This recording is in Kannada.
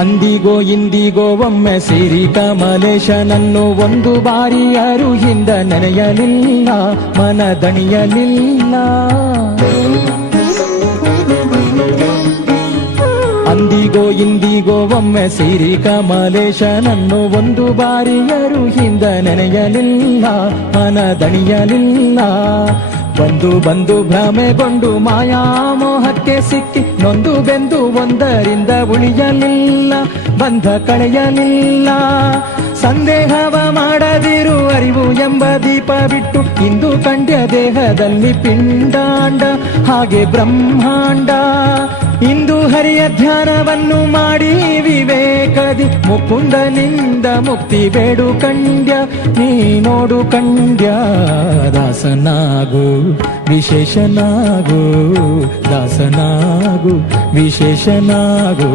ಅಂದಿಗೋ ಇಂದಿಗೋ ಒಮ್ಮೆ ಸಿರಿ ಕಮಲೇಶನನ್ನು ಒಂದು ಬಾರಿಯರು ಹಿಂದ ನೆನೆಯಲಿಲ್ಲ, ಮನದಣಿಯಲಿಲ್ಲ. ಅಂದಿಗೋ ಇಂದಿಗೋ ಒಮ್ಮೆ ಸಿರಿ ಕಮಲೇಶನನ್ನು ಒಂದು ಬಾರಿಯರು ಹಿಂದ ನೆನೆಯಲಿಲ್ಲ, ಮನದಣಿಯಲಿಲ್ಲ. ಬಂದು ಬಂದು ಭ್ರಮೆಗೊಂಡು ಮಾಯಾಮೋಹಕ್ಕೆ ಸಿಕ್ಕಿ ನೊಂದು ಬೆಂದು ಒಂದರಿಂದ ಉಳಿಯಲಿಲ್ಲ, ಬಂಧ ಕಳೆಯಲಿಲ್ಲ. ಸಂದೇಹವ ಮಾಡದಿರು ಅರಿವು ಎಂಬ ದೀಪ ಬಿಟ್ಟು ಇಂದು ಕಂಡ್ಯ ದೇಹದಲ್ಲಿ ಪಿಂಡಾಂಡ ಹಾಗೆ ಬ್ರಹ್ಮಾಂಡ. ಇಂದು ಹರಿಯ ಧ್ಯಾನವನ್ನು ಮಾಡಿ ವಿವೇಕದಿ ಮುಕುಂದನಿಂದ ಮುಕ್ತಿ ಬೇಡು ಕಂಡ್ಯ, ನೀ ನೋಡು ಕಂಡ್ಯ. ದಾಸನಾಗು ವಿಶೇಷನಾಗು, ದಾಸನಾಗು ವಿಶೇಷನಾಗು.